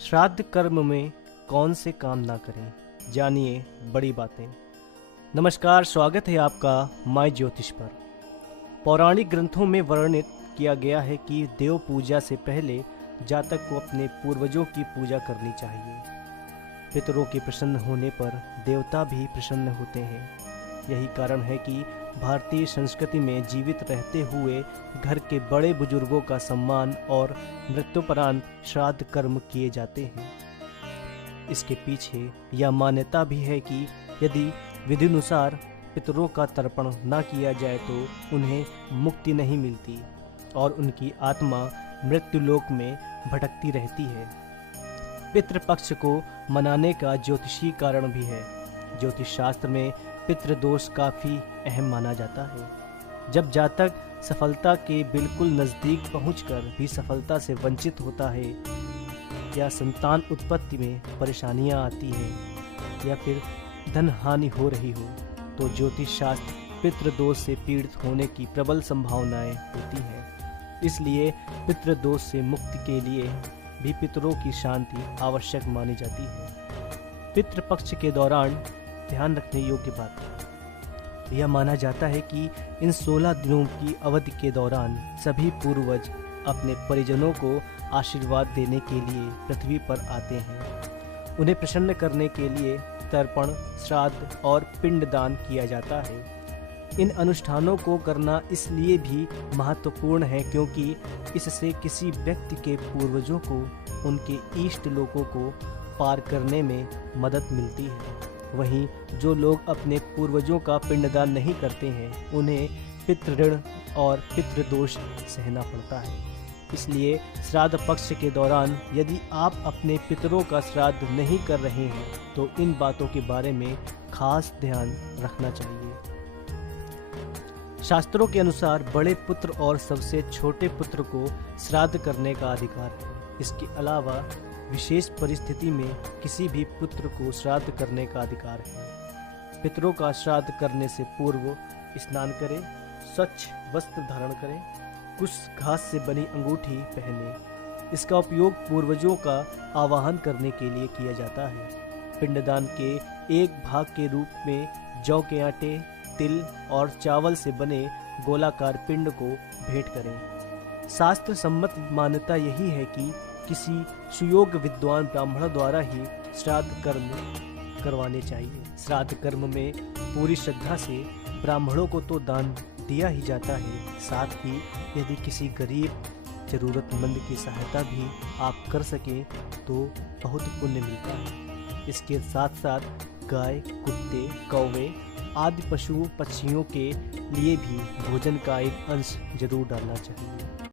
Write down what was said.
श्राद्ध कर्म में कौन से काम ना करें, जानिए बड़ी बातें। नमस्कार, स्वागत है आपका माय ज्योतिष पर। पौराणिक ग्रंथों में वर्णित किया गया है कि देव पूजा से पहले जातक को अपने पूर्वजों की पूजा करनी चाहिए। पितरों के प्रसन्न होने पर देवता भी प्रसन्न होते हैं। यही कारण है कि भारतीय संस्कृति में जीवित रहते हुए घर के बड़े बुजुर्गों का सम्मान और मृत्युपरांत श्राद्ध कर्म किए जाते हैं। इसके पीछे यह मान्यता भी है कि यदि विधिनुसार पितरों का तर्पण न किया जाए तो उन्हें मुक्ति नहीं मिलती और उनकी आत्मा मृत्युलोक में भटकती रहती है। पितृपक्ष को मनाने का ज्योतिषी कारण भी है। ज्योतिष शास्त्र में पितृदोष काफ़ी अहम माना जाता है। जब जातक सफलता के बिल्कुल नज़दीक पहुंचकर भी सफलता से वंचित होता है, या संतान उत्पत्ति में परेशानियां आती हैं, या फिर धन हानि हो रही हो, तो ज्योतिष शास्त्र पितृदोष से पीड़ित होने की प्रबल संभावनाएं होती हैं। इसलिए पितृदोष से मुक्ति के लिए भी पितरों की शांति आवश्यक मानी जाती है। पितृपक्ष के दौरान ध्यान रखने योग्य बात है, यह माना जाता है कि इन 16 दिनों की अवधि के दौरान सभी पूर्वज अपने परिजनों को आशीर्वाद देने के लिए पृथ्वी पर आते हैं। उन्हें प्रसन्न करने के लिए तर्पण, श्राद्ध और पिंडदान किया जाता है। इन अनुष्ठानों को करना इसलिए भी महत्वपूर्ण है क्योंकि इससे किसी व्यक्ति के पूर्वजों को उनके इष्ट लोकों को पार करने में मदद मिलती है। वहीं जो लोग अपने पूर्वजों का पिंडदान नहीं करते हैं, उन्हें पितृऋण और पितृदोष सहना पड़ता है। इसलिए श्राद्ध पक्ष के दौरान यदि आप अपने पितरों का श्राद्ध नहीं कर रहे हैं तो इन बातों के बारे में खास ध्यान रखना चाहिए। शास्त्रों के अनुसार बड़े पुत्र और सबसे छोटे पुत्र को श्राद्ध करने का अधिकार है। इसके अलावा विशेष परिस्थिति में किसी भी पुत्र को श्राद्ध करने का अधिकार है। पितरों का श्राद्ध करने से पूर्व स्नान करें, स्वच्छ वस्त्र धारण करें, कुछ घास से बनी अंगूठी पहने। इसका उपयोग पूर्वजों का आवाहन करने के लिए किया जाता है। पिंडदान के एक भाग के रूप में जौ के आटे, तिल और चावल से बने गोलाकार पिंड को भेंट करें। शास्त्र सम्मत मान्यता यही है कि किसी सुयोग्य विद्वान ब्राह्मण द्वारा ही श्राद्ध कर्म करवाने चाहिए। श्राद्ध कर्म में पूरी श्रद्धा से ब्राह्मणों को तो दान दिया ही जाता है, साथ ही यदि किसी गरीब जरूरतमंद की सहायता भी आप कर सकें तो बहुत पुण्य मिलता है। इसके साथ साथ गाय, कुत्ते, कौवे आदि पशु पक्षियों के लिए भी भोजन का एक अंश जरूर डालना चाहिए।